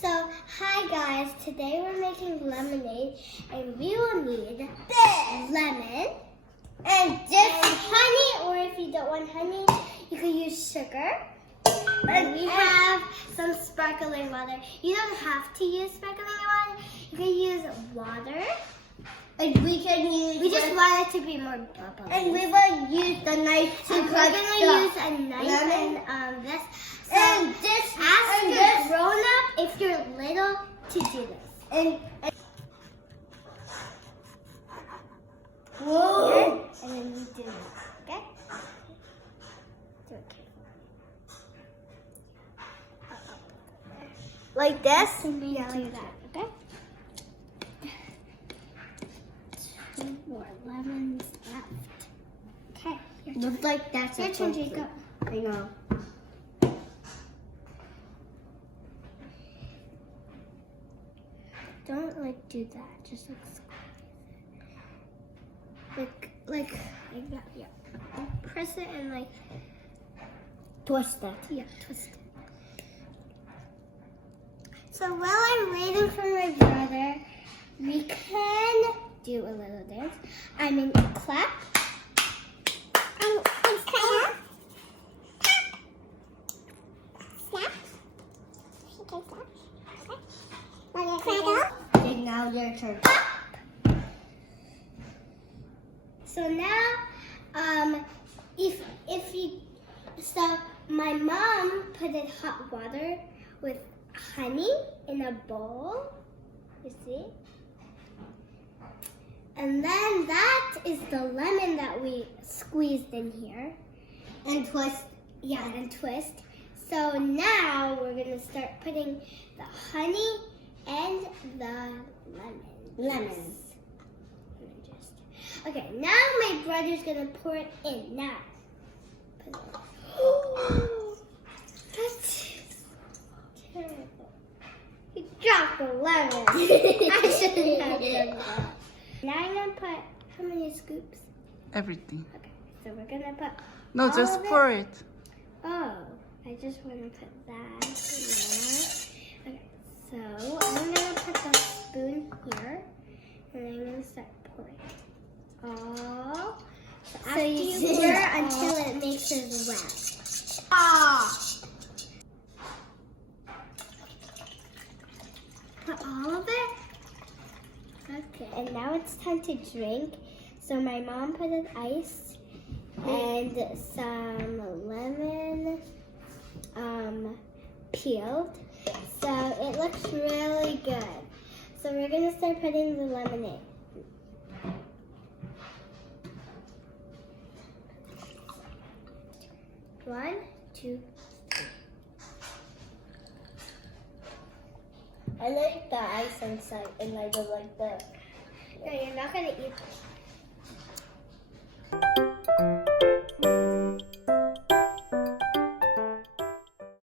So, hi guys, today we're making lemonade and we will need this lemon and honey, or if you don't want honey, you can use sugar. And we have some sparkling water. You don't have to use sparkling water, you can use water. And we just want it to be more bubbly. And we will use the knife to and cut we're gonna use a knife lemon. and this. So And this ask and your this. grown up if you're little to do this. And whoa! And then you do this, okay? Do it carefully. Like this? Yeah, like that, okay? 2 more lemons left. Okay. Looks like that's Your a turn, pumpkin. Jacob. I know. Don't do that. Just like that. Yeah. Press it and Twist it. yeah, twist it. So while I'm waiting for my brother, we can do a little dance. I mean, clap. It's clap. Snap. Okay, now your turn. So now, so my mom put in hot water with honey in a bowl. You see? And then that is the lemon that we squeezed in here. And twist. Yeah, and twist. So now we're gonna start putting the honey and the lemons. Okay, now my brother's gonna pour it in. Now, put it in. That's terrible. You dropped the lemon. I shouldn't have done that. Now I'm gonna put how many scoops? Everything. Okay, so we're gonna put. No, all just of it. pour it. Oh, I just want to put that in there. Okay, so I'm gonna put the spoon here, and I'm gonna start pouring. Oh, so you pour until it makes it wet. Ah! Put all of it. Okay, and now it's time to drink. So my mom put in ice and some lemon peeled. So it looks really good. So we're gonna start putting the lemonade. One, two. I like the ice inside, and I don't like the. No, you're not gonna eat.